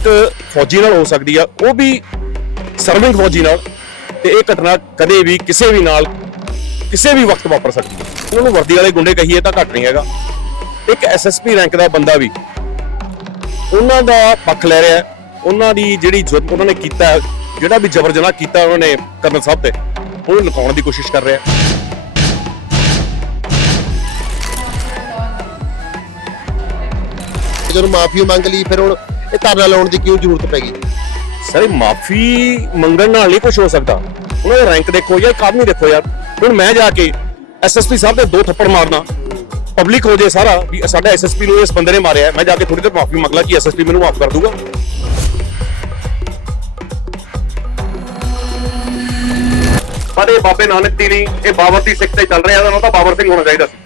ਇੱਕ ਫੌਜੀ ਨਾਲ ਹੋ ਸਕਦੀ ਆ, ਉਹ ਵੀ ਸਰਵਿੰਗ ਫੌਜੀ ਨਾਲ, ਤੇ ਇਹ ਘਟਨਾ ਕਦੇ ਵੀ ਕਿਸੇ ਵੀ ਨਾਲ, ਕਿਸੇ ਵੀ ਵਕਤ ਵਾਪਰ ਸਕਦੀ ਹੈ ਉਹਨਾਂ ਨੂੰ ਵਰਦੀ ਵਾਲੇ ਗੁੰਡੇ ਕਹੀਏ ਤਾਂ ਘੱਟ ਨਹੀਂ ਹੈਗਾ। ਇੱਕ ਐਸਐਸਪੀ ਰੈਂਕ ਦਾ ਬੰਦਾ ਵੀ, ਉਹਨਾਂ ਦਾ ਪੱਖ ਲੈ ਰਿਹਾ ਉਹਨਾਂ ਦੀ ਜਿਹੜੀ ਜੁਰਮ ਉਹਨਾਂ ਨੇ ਕੀਤਾ, ਜਿਹੜਾ ਵੀ ਜਬਰ ਜਨਾਹ ਕੀਤਾ ਉਹਨਾਂ ਨੇ ਕਰਨਲ ਸਾਹਿਬ ਤੇ ਉਹਨੂੰ ਲੁਕਾਉਣ ਦੀ ਕੋਸ਼ਿਸ਼ ਕਰ ਰਿਹਾ ਜਦੋਂ ਮਾਫੀ ਮੰਗ ਲਈ, ਫਿਰ ਹੁਣ ਇਹ ਧਰਨਾ ਲਾਉਣ ਦੀ ਕਿਉਂ ਜ਼ਰੂਰਤ ਪੈ ਗਈ? ਸਰ ਮਾਫੀ ਮੰਗਣ ਨਾਲ ਨਹੀਂ ਕੁਝ ਹੋ ਸਕਦਾ। ਉਹਨਾਂ ਦਾ ਰੈਂਕ ਦੇਖੋ ਯਾਰ ਕਾਰਨ ਦੇਖੋ ਯਾਰ। ਹੁਣ ਮੈਂ ਜਾ ਕੇ ਐਸਐਸਪੀ ਸਾਹਿਬ ਦੇ ਦੋ ਥੱਪੜ ਮਾਰਨਾ। ਪਬਲਿਕ ਹੋ ਜੇ ਸਾਰਾ ਵੀ ਸਾਡਾ ਐਸਐਸਪੀ ਨੂੰ ਇਸ ਬੰਦੇ ਨੇ ਮਾਰਿਆ। ਮੈਂ ਜਾ ਕੇ ਥੋੜੀ ਦੇਰ ਮਾਫੀ ਮੰਗ ਲਾਂ ਕਿ ਐਸਐਸਪੀ ਮੈਨੂੰ ਮਾਫ ਕਰ ਦੂਗਾ। ਸਾਡੇ ਬਾਬੇ ਨਾਨਕ ਦੀ ਨਹੀਂ, ਇਹ ਬਾਬਰ ਦੀ ਸਿੱਖ ਤੇ ਚੱਲ ਰਿਹਾ ਇਹਦਾ ਨਾਮ ਤਾਂ ਬਾਬਰ ਸਿੰਘ ਹੋਣਾ ਚਾਹੀਦਾ ਸੀ।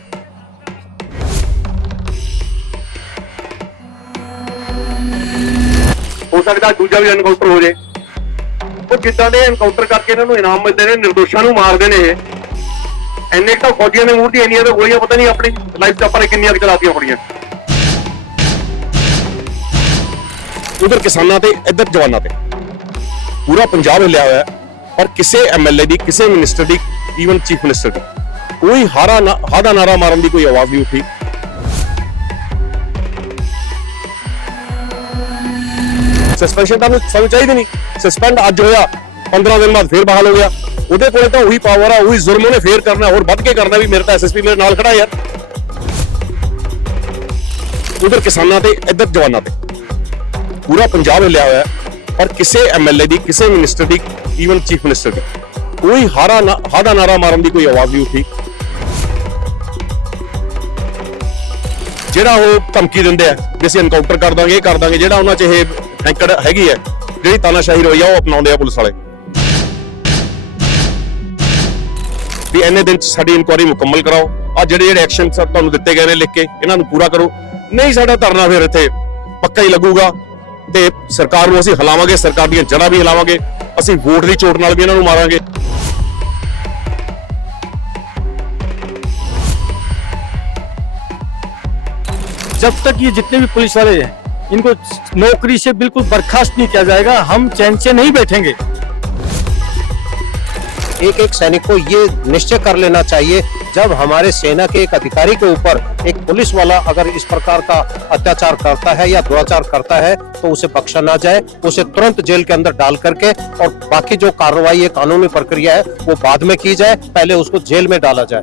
ਸਕਦਾ ਦੂਜਾ ਵੀ ਐਨਕਾਊਂਟਰ ਹੋ ਜੇ। ਉਹ ਜਿੱਦਾਂ ਦੇ ਐਨਕਾਊਂਟਰ ਕਰਕੇ ਇਹਨਾਂ ਨੂੰ ਇਨਾਮ ਮਿਲਦੇ ਨੇ, ਨਿਰਦੋਸ਼ਾਂ ਨੂੰ ਮਾਰਦੇ ਨੇ ਐਨੇ ਤਾਂ ਫੌਜੀਆਂ ਦੇ ਮੂੰਹ ਦੀ ਇੰਨੀਆਂ ਤਾਂ ਗੋਲੀਆਂ, ਪਤਾ ਨਹੀਂ ਆਪਣੀ ਲਾਈਫ 'ਚ ਆਪਾਂ ਨੇ ਕਿੰਨੀਆਂ ਚਲਾਤੀਆਂ ਹੋਣੀਆਂ। ਉਧਰ ਕਿਸਾਨਾਂ ਤੇ, ਇੱਧਰ ਜਵਾਨਾਂ ਤੇ। ਪੂਰਾ ਪੰਜਾਬ ਹਿੱਲਿਆ ਹੋਇਆ ਹੈ, ਪਰ ਕਿਸੇ ਐਮਐਲਏ ਦੀ, ਕਿਸੇ ਮਿਨਿਸਟਰ ਦੀ ਈਵਨ ਚੀਫ ਮਿਨਿਸਟਰ ਦੀ ਕੋਈ ਹਾਰਾ ਹਾਦਾ ਨਾਰਾ ਮਾਰਨ ਦੀ ਕੋਈ ਆਵਾਜ਼ ਨਹੀਂ ਉੱਠੀ। ਸਸਪੈਂਸ਼ਨ ਤਾਂ ਸਾਨੂੰ ਚਾਹੀਦੀ ਨਹੀਂ। ਸਸਪੈਂਡ ਅੱਜ ਹੋਇਆ 15 ਦਿਨ ਬਾਅਦ ਫੇਰ ਬਹਾਲ ਹੋ ਗਿਆ। ਉਹਦੇ ਕੋਲੇ ਤਾਂ ਉਹੀ ਪਾਵਰ ਆ, ਉਹੀ ਜ਼ੁਰਮ ਉਹਨੇ ਫੇਰ ਕਰਨਾ, ਹੋਰ ਵੱਧ ਕੇ ਕਰਨਾ ਵੀ ਮੇਰੇ ਤਾਂ ਐਸਐਸਪੀ ਮੇਰੇ ਨਾਲ ਖੜਾ ਯਾਰ। ਉਧਰ ਕਿਸਾਨਾਂ ਤੇ, ਇੱਧਰ ਜਵਾਨਾਂ ਤੇ। ਪੂਰਾ ਪੰਜਾਬ ਹਿੱਲਿਆ ਹੋਇਆ ਪਰ ਕਿਸੇ ਐਮਐਲਏ ਦੀ, ਕਿਸੇ ਮਿਨਿਸਟਰ ਦੀ ਈਵਨ ਚੀਫ ਮਿਨਿਸਟਰ ਦੀ, ਕੋਈ ਹਾਰਾ ਨਾ ਹਾਦਾ ਨਾਰਾ ਮਾਰਨ ਦੀ ਕੋਈ ਆਵਾਜ਼ ਨਹੀਂ ਉੱਠੀ। ਜਿਹੜਾ ਉਹ ਧਮਕੀ ਦਿੰਦੇ ਆ, ਵੀ ਅਸੀਂ ਐਨਕਾਊਂਟਰ ਕਰ ਦਾਂਗੇ, ਇਹ ਕਰ ਦਾਂਗੇ, ਜਿਹੜਾ ਉਹਨਾਂ 'ਚ ਇਹ ਹੈਂਕੜ ਹੈਗੀ ਹੈ ਜਿਹੜੀ ਤਾਨਾਸ਼ਾਹੀ ਰਵਈਆ ਉਹ ਅਪਣਾਉਂਦੇ ਆ ਪੁਲਿਸ ਵਾਲੇ ਵੀ ਇੰਨੇ ਦਿਨ 'ਚ ਸਾਡੀ ਇਨਕੁਆਇਰੀ ਮੁਕੰਮਲ ਕਰਾਓ ਆ ਜਿਹੜੇ ਜਿਹੜੇ ਐਕਸ਼ਨ ਤੁਹਾਨੂੰ ਦਿੱਤੇ ਗਏ ਨੇ ਲਿਖ ਕੇ ਇਹਨਾਂ ਨੂੰ ਪੂਰਾ ਕਰੋ ਨਹੀਂ ਸਾਡਾ ਧਰਨਾ ਫਿਰ ਇੱਥੇ ਪੱਕਾ ਹੀ ਲੱਗੂਗਾ ਤੇ ਸਰਕਾਰ ਨੂੰ ਅਸੀਂ ਹਿਲਾਵਾਂਗੇ ਸਰਕਾਰ ਦੀਆਂ ਜੜ੍ਹਾਂ ਵੀ ਹਿਲਾਵਾਂਗੇ ਅਸੀਂ ਵੋਟ ਦੀ ਚੋਟ ਨਾਲ ਵੀ ਇਹਨਾਂ ਨੂੰ ਮਾਰਾਂਗੇ जब तक ये जितने भी पुलिस वाले हैं इनको नौकरी से बिल्कुल बर्खास्त नहीं किया जाएगा। हम चैन से नहीं बैठेंगे। एक एक सैनिक को ये निश्चय कर लेना चाहिए, जब हमारे सेना के एक अधिकारी के ऊपर एक पुलिस वाला अगर इस प्रकार का अत्याचार करता है या दुराचार करता है तो उसे बख्शा ना जाए, उसे तुरंत जेल के अंदर डाल करके और बाकी जो कार्रवाई है कानूनी प्रक्रिया है, वो बाद में की जाए, पहले उसको जेल में डाला जाए।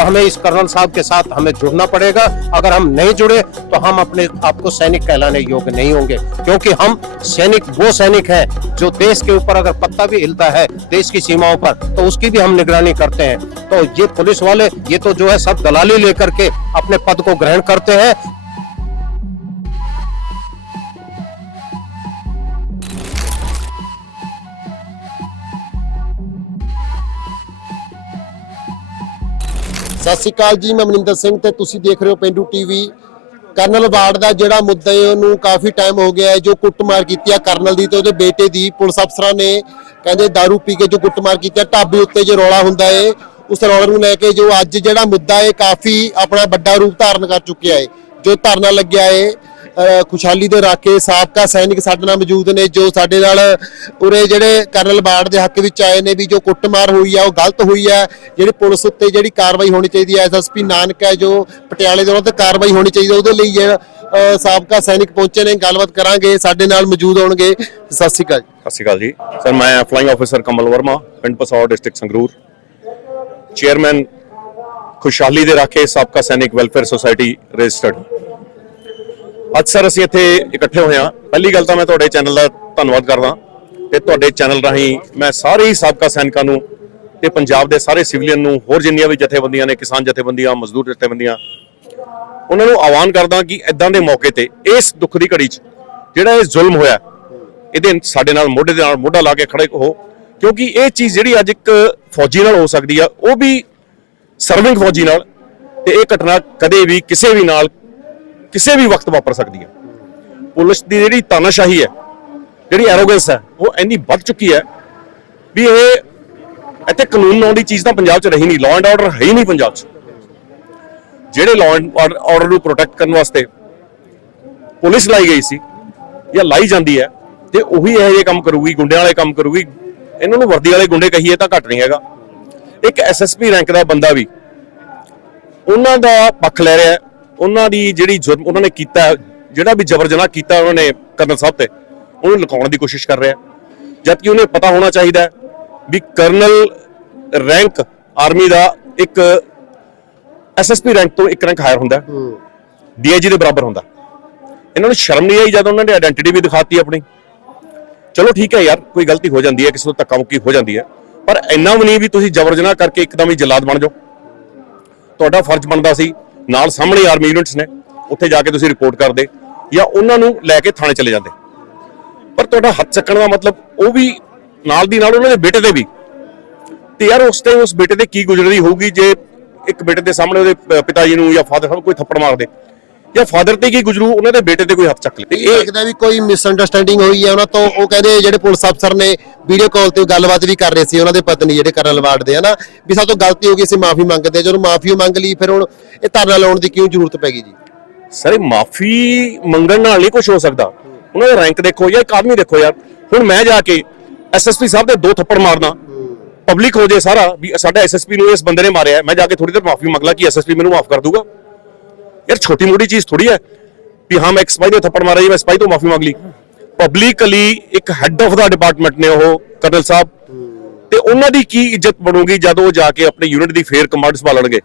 हमें इस कर्नल साहब के साथ हमें जुड़ना पड़ेगा। अगर हम नहीं जुड़े तो हम अपने आप को सैनिक कहलाने योग्य नहीं होंगे। क्योंकि हम सैनिक, वो सैनिक हैं जो देश के ऊपर अगर पत्ता भी हिलता है, देश की सीमाओं पर तो उसकी भी हम निगरानी करते हैं। तो ये पुलिस वाले, ये तो जो है सब दलाली लेकर के अपने पद को ग्रहण करते हैं। ਸਤਿ ਸ਼੍ਰੀ ਅਕਾਲ ਜੀ, ਮੈਂ ਮਨਿੰਦਰ ਸਿੰਘ ਤੇ ਤੁਸੀਂ ਦੇਖ ਰਹੇ ਹੋ ਪਿੰਡੂ ਟੀਵੀ। ਕਰਨਲ ਬਾੜ ਦਾ ਜਿਹੜਾ ਮੁੱਦਾ ਹੈ, ਉਹਨੂੰ ਕਾਫੀ ਟਾਈਮ ਹੋ ਗਿਆ ਹੈ, ਜੋ ਕੁੱਟਮਾਰ ਕੀਤੀ ਆ ਕਰਨਲ ਦੀ ਤੇ ਉਹਦੇ ਬੇਟੇ ਦੀ ਪੁਲਿਸ ਅਫਸਰਾਂ ਨੇ। ਕਹਿੰਦੇ दारू ਪੀ ਕੇ ਜੋ ਕੁੱਟਮਾਰ ਕੀਤੀ ਆ, ਢਾਬੇ ਉੱਤੇ ਜੋ ਰੌਲਾ ਹੁੰਦਾ ਹੈ, ਉਸ ਰੌਲੇ ਨੂੰ ਲੈ ਕੇ ਜੋ ਅੱਜ ਜਿਹੜਾ ਮੁੱਦਾ ਹੈ ਕਾਫੀ ਆਪਣਾ ਵੱਡਾ ਰੂਪ ਧਾਰਨ ਕਰ ਚੁੱਕਿਆ ਹੈ। ਜੋ ਧਰਨਾ ਲੱਗਿਆ ਹੈ ਖੁਸ਼ਹਾਲੀ ਦੇ ਰਾਕੇ ਸਾਬਕਾ ਸੈਨਿਕ ਸਾਡੇ ਨਾਲ ਮੌਜੂਦ ਨੇ, ਜੋ ਸਾਡੇ ਨਾਲ ਉਰੇ ਜਿਹੜੇ ਕਰਨਲ ਬਾੜ ਦੇ ਹੱਕ ਵਿੱਚ ਆਏ ਨੇ ਵੀ ਜੋ ਕੁੱਟਮਾਰ ਹੋਈ ਆ, ਉਹ ਗਲਤ ਹੋਈ ਆ। ਜਿਹੜੀ ਪੁਲਿਸ ਉੱਤੇ ਜਿਹੜੀ ਕਾਰਵਾਈ ਹੋਣੀ ਚਾਹੀਦੀ ਹੈ ਐਸਐਸਪੀ ਨਾਨਕ ਹੈ, ਜੋ ਪਟਿਆਲੇ ਦੇ ਉਹਨਾਂ ਤੇ ਕਾਰਵਾਈ ਹੋਣੀ ਚਾਹੀਦੀ ਉਹਦੇ ਲਈ ਸਾਬਕਾ ਸੈਨਿਕ ਪਹੁੰਚੇ ਨੇ, ਗੱਲਬਾਤ ਕਰਾਂਗੇ, ਸਾਡੇ ਨਾਲ ਮੌਜੂਦ ਹੋਣਗੇ। ਸਤਿ ਸ਼੍ਰੀ ਅਕਾਲ ਸਤਿ ਸ਼੍ਰੀ ਅਕਾਲ ਜੀ। ਸਰ, ਮੈਂ ਫਲਾਈਂਗ ਆਫੀਸਰ ਕਮਲ ਵਰਮਾ, ਪਿੰਡ ਪਸੌਰ ਡਿਸਟ੍ਰਿਕਟ ਸੰਗਰੂਰ। ਚੇਅਰਮੈਨ ਖੁਸ਼ਹਾਲੀ ਦੇ ਰਾਖੇ ਸਾਬਕਾ ਸੈਨਿਕ ਵੈਲਫੇਅਰ ਸੁਸਾਇਟੀ ਰਜਿਸਟਰਡ। ਅੱਜ ਸਰ ਅਸੀਂ ਇੱਥੇ ਇਕੱਠੇ ਹੋਏ ਹਾਂ। ਪਹਿਲੀ ਗੱਲ ਤਾਂ ਮੈਂ ਤੁਹਾਡੇ ਚੈਨਲ ਦਾ ਧੰਨਵਾਦ ਕਰਦਾ ਤੇ ਤੁਹਾਡੇ ਚੈਨਲ ਰਾਹੀਂ ਮੈਂ ਸਾਰੇ ਹੀ ਸਾਬਕਾ ਸੈਨਿਕਾਂ ਨੂੰ ਤੇ ਪੰਜਾਬ ਦੇ ਸਾਰੇ ਸਿਵਲੀਅਨ ਨੂੰ, ਹੋਰ ਜਿੰਨੀਆਂ ਵੀ ਜਥੇਬੰਦੀਆਂ ਨੇ, ਕਿਸਾਨ ਜਥੇਬੰਦੀਆਂ, ਮਜ਼ਦੂਰ ਜਥੇਬੰਦੀਆਂ, ਉਹਨਾਂ ਨੂੰ ਆਹਵਾਨ ਕਰਦਾ ਕਿ ਇਦਾਂ ਦੇ ਮੌਕੇ ਤੇ, ਇਸ ਦੁੱਖ ਦੀ ਘੜੀ 'ਚ ਜਿਹੜਾ ਇਹ ਜ਼ੁਲਮ ਹੋਇਆ, ਇਹਦੇ ਸਾਡੇ ਨਾਲ ਮੋਢੇ ਦੇ ਨਾਲ ਮੋਢਾ ਲਾ ਕੇ ਖੜੇ ਹੋ, ਕਿਉਂਕਿ ਇਹ ਚੀਜ਼ ਜਿਹੜੀ ਅੱਜ ਇੱਕ ਫੌਜੀ ਨਾਲ ਹੋ ਸਕਦੀ ਆ, ਉਹ ਵੀ ਸਰਵਿੰਗ ਫੌਜੀ ਨਾਲ, ਤੇ ਇਹ ਘਟਨਾ ਕਦੇ ਵੀ ਕਿਸੇ ਵੀ ਨਾਲ ਕਿਸੇ ਵੀ ਵਕਤ ਵਾਪਰ ਸਕਦੀ ਹੈ। ਪੁਲਿਸ ਦੀ ਜਿਹੜੀ ਤਾਨਾਸ਼ਾਹੀ ਹੈ, ਜਿਹੜੀ ਐਰੋਗੈਂਸ ਹੈ, ਉਹ ਇੰਨੀ ਵੱਧ ਚੁੱਕੀ ਹੈ ਵੀ ਇਹ ਇੱਥੇ ਕਾਨੂੰਨ ਲਾਉਣ ਦੀ ਚੀਜ਼ ਤਾਂ ਪੰਜਾਬ 'ਚ ਰਹੀ ਨਹੀਂ ਲਾਅ ਐਂਡ ਆਰਡਰ ਹੈ ਹੀ ਨਹੀਂ ਪੰਜਾਬ 'ਚ। ਜਿਹੜੇ ਲਾਅ ਐਂਡ ਆਰਡਰ ਨੂੰ ਪ੍ਰੋਟੈਕਟ ਕਰਨ ਵਾਸਤੇ ਪੁਲਿਸ ਲਾਈ ਗਈ ਸੀ ਜਾਂ ਲਾਈ ਜਾਂਦੀ ਹੈ, ਤੇ ਉਹੀ ਇਹੋ ਜਿਹੇ ਕੰਮ ਕਰੂਗੀ, ਗੁੰਡਿਆਂ ਵਾਲੇ ਕੰਮ ਕਰੂਗੀ, ਇਹਨਾਂ ਨੂੰ ਵਰਦੀ ਵਾਲੇ ਗੁੰਡੇ ਕਹੀਏ ਤਾਂ ਘੱਟ ਨਹੀਂ ਹੈਗਾ। ਇੱਕ ਐਸਐਸਪੀ ਰੈਂਕ ਦਾ ਬੰਦਾ ਵੀ, ਉਹਨਾਂ ਦਾ ਪੱਖ ਲੈ ਰਿਹਾ ਉਹਨਾਂ ਦੀ ਜਿਹੜੀ ਜੁਰਮ ਉਹਨਾਂ ਨੇ ਕੀਤਾ ਜਿਹੜਾ ਵੀ ਜ਼ਬਰ ਜਨਾਹ ਕੀਤਾ ਉਹਨਾਂ ਨੇ ਕਰਨਲ ਸਾਹਿਬ ਤੇ ਉਹਨੂੰ ਲੁਕਾਉਣ ਦੀ ਕੋਸ਼ਿਸ਼ ਕਰ ਰਿਹਾ। ਜਦ ਕਿ ਉਹਨੇ ਪਤਾ ਹੋਣਾ ਚਾਹੀਦਾ ਵੀ ਕਰਨਲ ਰੈਂਕ ਆਰਮੀ ਦਾ ਇੱਕ ਐਸਐਸਪੀ ਰੈਂਕ ਤੋਂ ਇੱਕ ਰੈਂਕ ਹਾਇਰ ਹੁੰਦਾ ਡੀਆਈਜੀ ਦੇ ਬਰਾਬਰ ਹੁੰਦਾ। ਇਹਨਾਂ ਨੂੰ ਸ਼ਰਮ ਨਹੀਂ ਆਈ ਜਦੋਂ ਉਹਨਾਂ ਨੇ ਆਇਡੈਂਟੀਟੀ ਵੀ ਦਿਖਾਤੀ ਆਪਣੀ। ਚਲੋ ਠੀਕ ਹੈ ਯਾਰ ਕੋਈ ਗਲਤੀ ਹੋ ਜਾਂਦੀ ਹੈ ਕਿਸੇ ਤੋਂ ਧੱਕਾ ਮੁੱਕੀ ਹੋ ਜਾਂਦੀ ਹੈ। ਪਰ ਇੰਨਾ ਵੀ ਨਹੀਂ ਵੀ ਤੁਸੀਂ ਜ਼ਬਰ ਜਨਾਹ ਕਰਕੇ ਇੱਕਦਮ ਹੀ ਜਲਾਦ ਬਣ ਜਾਓ। ਤੁਹਾਡਾ ਫਰਜ਼ ਬਣਦਾ ਸੀ ਨਾਲ ਸਾਹਮਣੇ ਆਰਮੀ ਯੂਨਿਟਸ ਨੇ, ਉੱਥੇ ਜਾ ਕੇ ਤੁਸੀਂ ਰਿਪੋਰਟ ਕਰਦੇ ਜਾਂ ਉਹਨਾਂ ਨੂੰ ਲੈ ਕੇ ਥਾਣੇ ਚਲੇ ਜਾਂਦੇ। ਪਰ ਤੁਹਾਡਾ ਹੱਥ ਚੱਕਣ ਦਾ ਮਤਲਬ ਉਹ ਵੀ ਨਾਲ ਦੀ ਨਾਲ ਉਹਨਾਂ ਦੇ ਬੇਟੇ ਦੇ ਵੀ। ਤੇ ਯਾਰ ਉਸ ਟਾਈਮ ਉਸ ਬੇਟੇ ਦੇ ਕੀ ਗੁਜ਼ਰਦੀ ਹੋਊਗੀ ਜੇ ਇੱਕ ਬੇਟੇ ਦੇ ਸਾਹਮਣੇ ਉਹਦੇ ਪਿਤਾ ਜੀ ਨੂੰ ਜਾਂ ਫਾਦਰ ਸਾਹਿਬ ਕੋਈ ਥੱਪੜ ਮਾਰਦੇ ਜਾਂ ਫਾਦਰ ਤੇ ਕੀ ਗੁਜ਼ਰੂ ਉਹਨਾਂ ਦੇ ਬੇਟੇ ਤੇ ਕੋਈ ਹੱਥ ਚੱਕ ਲੇ। ਤੇ ਇਹ ਲੱਗਦਾ ਵੀ ਕੋਈ ਮਿਸਅੰਡਰਸਟੈਂਡਿੰਗ ਹੋਈ ਹੈ ਉਹਨਾਂ ਤੋਂ ਉਹ ਕਹਿੰਦੇ ਜਿਹੜੇ ਪੁਲਿਸ ਅਫਸਰ ਨੇ ਵੀਡੀਓ ਕਾਲ ਤੇ ਗੱਲਬਾਤ ਵੀ ਕਰ ਰਹੇ ਸੀ ਉਹਨਾਂ ਦੇ ਪਤਨੀ ਜਿਹੜੇ ਕਰਨਲ ਵਾਰਡ ਦੇ ਹਨਾ ਵੀ ਸਾਡੇ ਤੋਂ ਗਲਤੀ ਹੋ ਗਈ ਸੀ ਮਾਫੀ ਮੰਗਦੇ। ਜਦੋਂ ਮਾਫੀ ਮੰਗ ਲਈ ਫਿਰ ਹੁਣ ਇਹ ਧਰਨਾ ਲਾਉਣ ਦੀ ਕਿਉਂ ਜ਼ਰੂਰਤ ਪੈ ਗਈ ਜੀ? ਸਰ ਮਾਫੀ ਮੰਗਣ ਨਾਲ ਨਹੀਂ ਕੁਝ ਹੋ ਸਕਦਾ। ਉਹਨਾਂ ਦਾ ਰੈਂਕ ਦੇਖੋ ਜਾਂ ਇੱਕ ਆਦਮੀ ਦੇਖੋ ਯਾਰ। ਹੁਣ ਮੈਂ ਜਾ ਕੇ ਐਸਐਸਪੀ ਸਾਹਿਬ ਦੇ ਦੋ ਥੱਪੜ ਮਾਰਨਾ। ਪਬਲਿਕ ਹੋ ਜੇ ਸਾਰਾ ਵੀ ਸਾਡਾ ਐਸਐਸਪੀ ਨੂੰ ਇਸ ਬੰਦੇ ਨੇ ਮਾਰਿਆ ਮੈਂ ਜਾ ਕੇ ਥੋੜੀ ਦੇਰ ਮਾਫੀ ਮੰਗ ਲਾ ਕਿ ਐਸਐਸਪੀ ਮੈਨੂੰ ਮਾਫ ਕਰ ਦੂਗਾ। ਯਾਰ ਛੋਟੀ ਮੋਟੀ ਚੀਜ਼ ਥੋੜੀ ਹੈ ਵੀ ਹਾਂ, ਮੈਂ ਇੱਕ ਸਪਾਈ ਦੇ ਥੱਪੜ ਮਾਰਿਆ ਜੀ, ਮੈਂ ਸਪਾਈ ਤੋਂ ਮਾਫੀ ਮੰਗ ਲਈ। ਪਬਲਿਕਲੀ ਇੱਕ ਹੈੱਡ ਆਫ ਦਾ ਡਿਪਾਰਟਮੈਂਟ ਨੇ ਉਹ ਕਰਨਲ ਸਾਹਿਬ ਤੇ ਉਹਨਾਂ ਦੀ ਕੀ ਇੱਜ਼ਤ ਬਣੂਗੀ ਜਦੋਂ ਉਹ ਜਾ ਕੇ ਆਪਣੇ ਯੂਨਿਟ ਦੀ ਫੇਰ ਕਮਾਂਡ ਸੰਭਾਲਣਗੇ?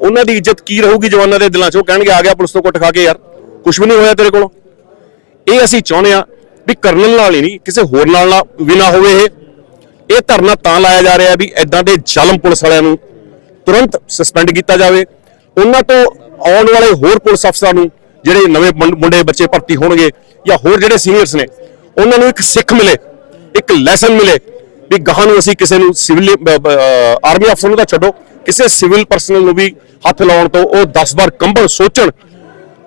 ਉਹਨਾਂ ਦੀ ਇੱਜ਼ਤ ਕੀ ਰਹੂਗੀ ਜਵਾਨਾਂ ਦੇ ਦਿਲਾਂ 'ਚ? ਉਹ ਕਹਿਣਗੇ, ਆ ਗਿਆ ਪੁਲਿਸ ਤੋਂ ਕੁੱਟ ਖਾ ਕੇ ਯਾਰ ਕੁਝ ਵੀ ਨਹੀਂ ਹੋਇਆ ਤੇਰੇ ਕੋਲੋਂ? ਇਹ ਅਸੀਂ ਚਾਹੁੰਦੇ ਆ ਵੀ ਕਰਨਲ ਨਾਲ ਹੀ ਨਹੀਂ, ਕਿਸੇ ਹੋਰ ਨਾਲ ਵੀ ਨਾ ਹੋਵੇ ਇਹ। ਇਹ ਧਰਨਾ ਤਾਂ ਲਾਇਆ ਜਾ ਰਿਹਾ ਵੀ ਐਦਾਂ ਦੇ ਜ਼ਾਲਮ ਪੁਲਿਸ ਵਾਲਿਆਂ ਨੂੰ ਤੁਰੰਤ ਸਸਪੈਂਡ ਕੀਤਾ ਜਾਵੇ। ਉਹਨਾਂ ਤੋਂ ਆਉਣ ਵਾਲੇ ਹੋਰ ਪੁਲਿਸ ਅਫਸਰਾਂ ਨੂੰ ਜਿਹੜੇ ਨਵੇਂ ਮੁੰਡੇ ਬੱਚੇ ਭਰਤੀ ਹੋਣਗੇ ਜਾਂ ਹੋਰ ਜਿਹੜੇ ਸੀਨੀਅਰਸ ਨੇ, ਉਹਨਾਂ ਨੂੰ ਇੱਕ ਸਿੱਖ ਮਿਲੇ, ਇੱਕ ਲੈਸਨ ਮਿਲੇ ਵੀ ਗਾਹਾਂ ਨੂੰ ਅਸੀਂ ਕਿਸੇ ਨੂੰ ਸਿਵਲ ਆਰਮੀ ਅਫਸਰ ਨੂੰ ਤਾਂ ਛੱਡੋ, ਕਿਸੇ ਸਿਵਲ ਪਰਸਨਲ ਨੂੰ ਵੀ ਹੱਥ ਲਾਉਣ ਤੋਂ ਉਹ 10 ਵਾਰ ਕੰਬਲ ਸੋਚਣ,